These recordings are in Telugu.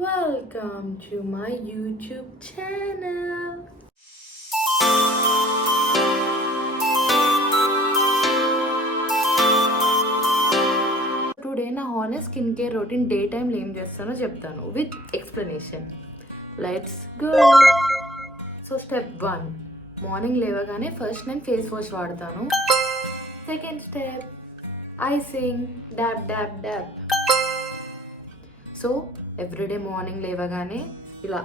Welcome to my YouTube channel. Today na honest skincare routine daytime lo em chestano cheptanu with explanation. Let's go. So step 1, morning levagane first నేను face wash వాడతాను. Second step, icing, dab dab dab. So everyday morning లేవగానే ఇలా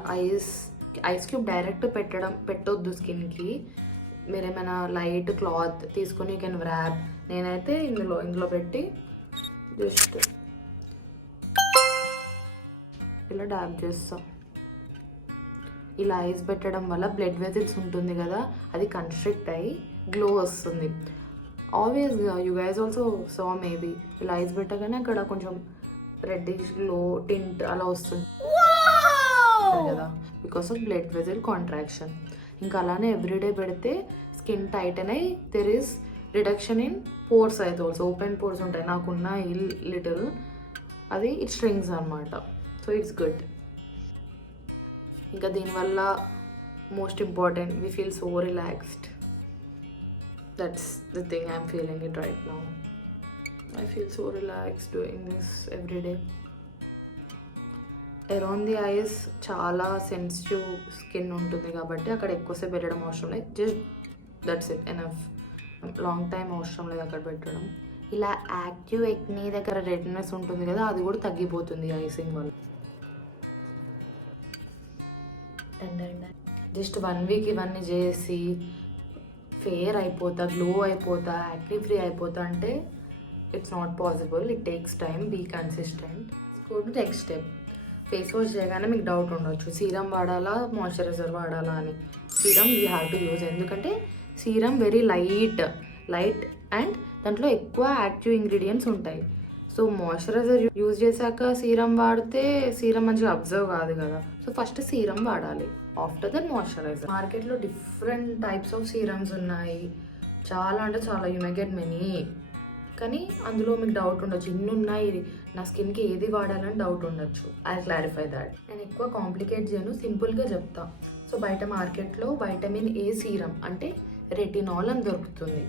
ఐస్ క్యూబ్ డైరెక్ట్ పెట్టొద్దు స్కిన్కి. మీరు ఏమైనా లైట్ క్లాత్ తీసుకొని యూ కెన్ వ్రాప్. నేనైతే ఇందులో పెట్టి జస్ట్ ఇలా డాబ్ చేస్తాం. ఇలా ఐస్ పెట్టడం వల్ల బ్లడ్ వెజిల్స్ ఉంటుంది కదా, అది కన్స్ట్రిక్ట్ అయ్యి గ్లో వస్తుంది. ఆబ్వియస్గా you guys also so maybe ఇలా ఐస్ పెట్టగానే అక్కడ కొంచెం రెడ్డిష్ గ్లో టింట్ అలా వస్తుంది కదా, because of blood vessel contraction. ఇంకా అలానే ఎవ్రీడే పెడితే స్కిన్ టైటన్ అయ్యి there is reduction in pores అయితే ఆల్సో. ఓపెన్ పోర్స్ ఉంటాయి, నాకున్న లిటిల్ అది ఇట్ స్ట్రింగ్స్ అనమాట. So it's good. ఇంకా దీనివల్ల most important, we feel so relaxed. That's the thing I'm feeling it right now. I feel so relaxed doing this every day. Around the eyes చాలా సెన్సిటివ్ స్కిన్ ఉంటుంది కాబట్టి అక్కడ ఎక్కువసేపు పెట్టడం అవసరం లేదు. Just that's it, enough. Long time అవసరం లేదు అక్కడ పెట్టడం. ఇలా యాక్టివ్ ఎక్నీ దగ్గర రెడ్నెస్ ఉంటుంది కదా, అది కూడా తగ్గిపోతుంది ఐసింగ్ వల్ల. జస్ట్ 1 వీక్ ఇవన్నీ చేసి ఫేర్ అయిపోతా, గ్లో అయిపోతా, యాక్టివ్ ఫ్రీ అయిపోతా అంటే it's not possible. It takes time. Be consistent. Go to next step. Face wash చేయగానే మీకు డౌట్ ఉండొచ్చు, సీరం వాడాలా మాయిశ్చరైజర్ వాడాలా అని. Serum you have to use, ఎందుకంటే సీరం వెరీ లైట్ అండ్ దాంట్లో ఎక్కువ యాక్టివ్ ఇంగ్రీడియంట్స్ ఉంటాయి. సో మాయిశ్చరైజర్ యూజ్ చేశాక సీరం వాడితే సీరం మంచిగా అబ్జర్వ్ కాదు కదా. సో ఫస్ట్ సీరం వాడాలి, ఆఫ్టర్ దట్ మాయిశ్చరైజర్. మార్కెట్లో డిఫరెంట్ టైప్స్ ఆఫ్ సీరమ్స్ ఉన్నాయి, చాలా అంటే చాలా. You may get many. కానీ అందులో మీకు డౌట్ ఉండొచ్చు, ఇన్ని ఉన్నాయి, నా స్కిన్కి ఏది వాడాలని డౌట్ ఉండొచ్చు. I clarify that. నేను ఎక్కువ కాంప్లికేట్ చేయను, సింపుల్గా చెప్తా. సో బయట మార్కెట్లో వైటమిన్ ఏ సీరం అంటే రెటినాల్ అని దొరుకుతుంది.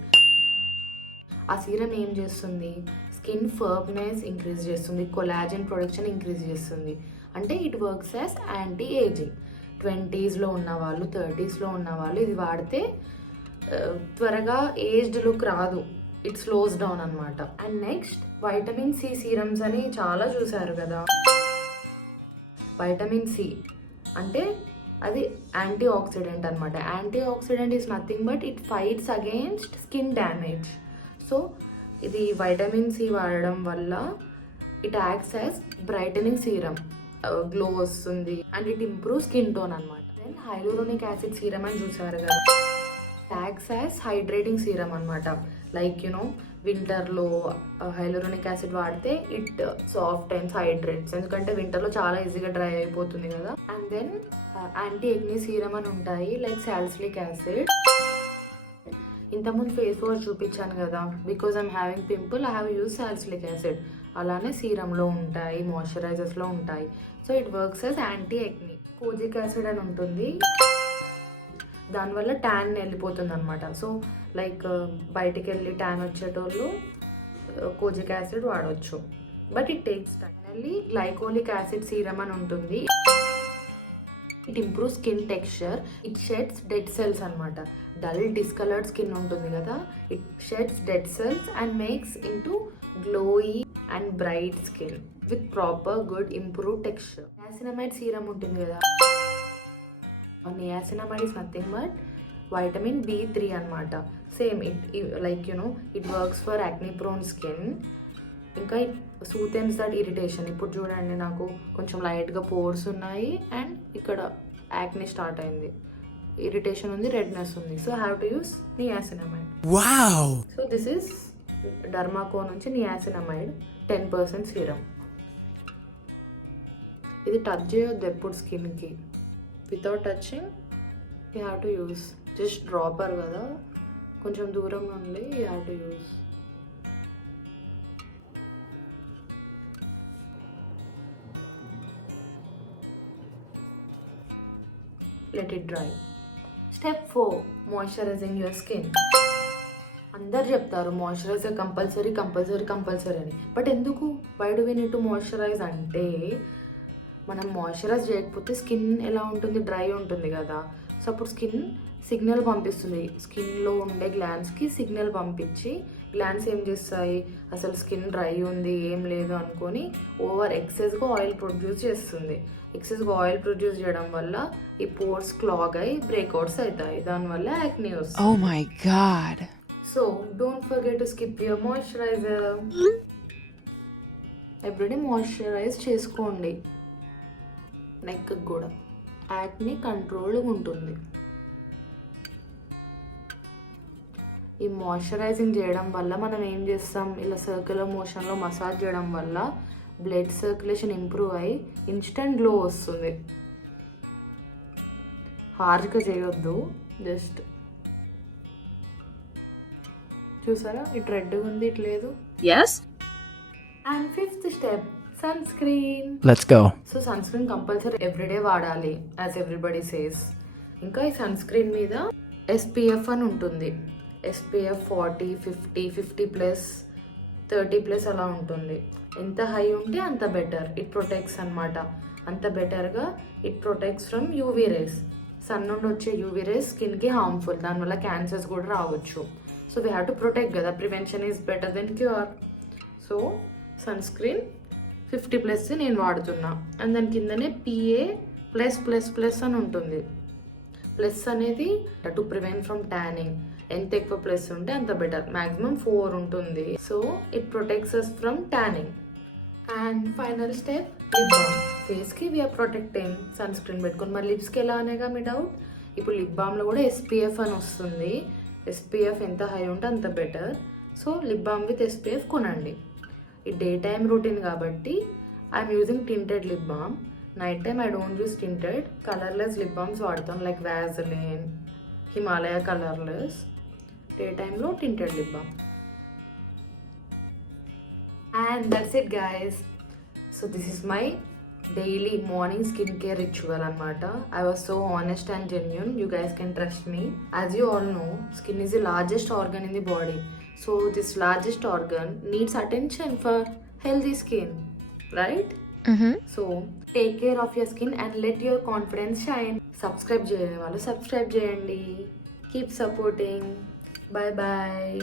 ఆ సీరం ఏం చేస్తుంది, స్కిన్ ఫర్మ్నెస్ ఇంక్రీజ్ చేస్తుంది, కొలాజన్ ప్రొడక్షన్ ఇంక్రీజ్ చేస్తుంది. అంటే it works as anti ageing. 20sలో ఉన్నవాళ్ళు, 30sలో ఉన్నవాళ్ళు ఇది వాడితే త్వరగా ఏజ్డ్ లుక్ రాదు, ఇట్ స్లోస్ డౌన్ అనమాట. And next vitamin C serums అని చాలా చూసారు కదా. వైటమిన్ సి అంటే అది యాంటీ ఆక్సిడెంట్ అనమాట. Antioxidant is nothing but it fights against skin damage. So ఇది వైటమిన్ సి వాడడం వల్ల it acts as brightening serum, glow వస్తుంది and it improve skin tone అనమాట. దెన్ హైలూరోనిక్ యాసిడ్ సీరం అని చూసారు కదా, యాక్ట్స్ యాజ్ హైడ్రేటింగ్ సీరం అనమాట. లైక్ వింటర్లో హైలూరోనిక్ యాసిడ్ వాడితే ఇట్ సాఫ్ట్ అండ్ హైడ్రేట్స్, ఎందుకంటే వింటర్లో చాలా ఈజీగా డ్రై అయిపోతుంది కదా. And then anti acne serum అని ఉంటాయి, లైక్ సాలిసిలిక్ యాసిడ్. ఇంతకుముందు ఫేస్ వాష్ చూపించాను కదా, because I'm having pimple I have use salicylic acid. అలానే సీరంలో ఉంటాయి, మాయిశ్చరైజర్స్లో ఉంటాయి. So it works as anti acne. Kojic acid అని ఉంటుంది, దానివల్ల ట్యాన్ వెళ్ళిపోతుంది అనమాట. సో లైక్ బయటికి వెళ్ళి ట్యాన్ వచ్చేటోళ్ళు కోజిక్ యాసిడ్ వాడవచ్చు, but it takes time. Finally glycolic acid serum అని ఉంటుంది. It improve skin texture. It sheds dead cells అనమాట. డల్ డిస్కలర్డ్ స్కిన్ ఉంటుంది కదా, it sheds dead cells and makes into glowy and bright skin with proper good improve texture. Niacinamide serum ఉంటుంది కదా, niacinamide is nothing but vitamin B3 అనమాట. Same it it works for acne prone skin. ఇంకా ఇట్ సూతెన్స్ దట్ ఇరిటేషన్. ఇప్పుడు చూడండి, నాకు కొంచెం లైట్గా పోర్స్ ఉన్నాయి అండ్ ఇక్కడ యాక్నీ స్టార్ట్ అయింది, ఇరిటేషన్ ఉంది, రెడ్నెస్ ఉంది. So have to use niacinamide. Wow! So this is Dermaco నుంచి నియాసినమైడ్ 10% సీరం. ఇది టచ్ చేయొద్దు ఎప్పుడు స్కిన్కి. Without touching you have to use. Just dropper కదా, కొంచెం దూరం నుండి you have to use. let it dry. Step 4, moisturizing your skin. అందరు చెప్తారు మాయిశ్చరైజర్ కంపల్సరీ అని. బట్ ఎందుకు? Why do we need to moisturise అంటే, మనం మాయిశ్చరైజ్ చేయకపోతే స్కిన్ ఎలా ఉంటుంది? డ్రై ఉంటుంది కదా. సో అప్పుడు స్కిన్ సిగ్నల్ పంపిస్తుంది, స్కిన్లో ఉండే గ్లాండ్స్కి సిగ్నల్ పంపించి గ్లాండ్స్ ఏం చేస్తాయి, అసలు స్కిన్ డ్రై ఉంది ఏం లేదు అనుకొని ఎక్సెస్గా ఆయిల్ ప్రొడ్యూస్ చేస్తుంది. ఎక్సెస్గా ఆయిల్ ప్రొడ్యూస్ చేయడం వల్ల ఈ పోర్స్ క్లాగ్ అయి బ్రేక్అవుట్స్ అవుతాయి, దానివల్ల యాక్నీ వస్తుంది. Oh my god. So don't forget to skip your moisturizer. Everyday moisturise చేసుకోండి. నెక్ కూడా యాక్నీ కంట్రోల్గా ఉంటుంది. ఈ మాయిశ్చరైజింగ్ చేయడం వల్ల మనం ఏం చేస్తాం, ఇలా సర్క్యులర్ మోషన్లో మసాజ్ చేయడం వల్ల బ్లడ్ సర్క్యులేషన్ ఇంప్రూవ్ అయ్యి ఇన్స్టెంట్ గ్లో వస్తుంది. హార్డ్గా చేయొద్దు, జస్ట్ చూసారా ఇటు రెడ్గా ఉంది, ఇటు లేదు. Yes. And 5th step, sunscreen. Let's go. So sunscreen compulsory everyday వాడాలి, యాజ్ ఎవ్రీబడి సేస్. ఇంకా ఈ సన్ స్క్రీన్ మీద SPF అని ఉంటుంది. SPF 40, 50, 50+, 30+ అలా ఉంటుంది. ఎంత హై ఉంటే అంత బెటర్. ఇట్ ప్రొటెక్ట్స్ అనమాట. అంత బెటర్గా it protects from UV rays. Sun నుండి వచ్చే యూవీ రేస్ స్కిన్కి హార్మ్ఫుల్, దానివల్ల క్యాన్సర్స్ కూడా రావచ్చు. So we have to protect కదా, prevention is better than cure. So sunscreen 50+ నేను వాడుతున్నా. అండ్ దాని కిందనే PA+++ అని ఉంటుంది. ప్లస్ అనేది టు ప్రివెంట్ ఫ్రమ్ ట్యానింగ్. ఎంత ఎక్కువ ప్లస్ ఉంటే అంత బెటర్, మ్యాక్సిమం 4 ఉంటుంది. So it protects us from tanning. And final step, lip balm. ఫేస్కి వీఆర్ ప్రొటెక్టింగ్ సన్ స్క్రీన్ పెట్టుకొని, మరి లిప్స్కి ఎలా అనేగా మీ డౌట్. ఇప్పుడు లిప్ బామ్లో కూడా SPF అని వస్తుంది. SPF ఎంత హై ఉంటే అంత better. So lip balm with SPF కొనండి. ఈ డే టైమ్ రొటీన్ కాబట్టి I'm using tinted lip balm. Night time I don't use tinted, colourless lip balms వాడతాను, like Vaseline, Himalaya colourless. Day టైంలో tinted lip balm. And that's it guys. So this is my daily morning skin care ritual అనమాట. I was so honest and genuine. You guys can trust me. As you all know, skin is the largest organ in the body. So this largest organ needs attention for healthy skin, right? So take care of your skin and let your confidence shine. Subscribe చేయని వాళ్ళు సబ్స్క్రైబ్ చేయండి. Keep supporting. Bye bye.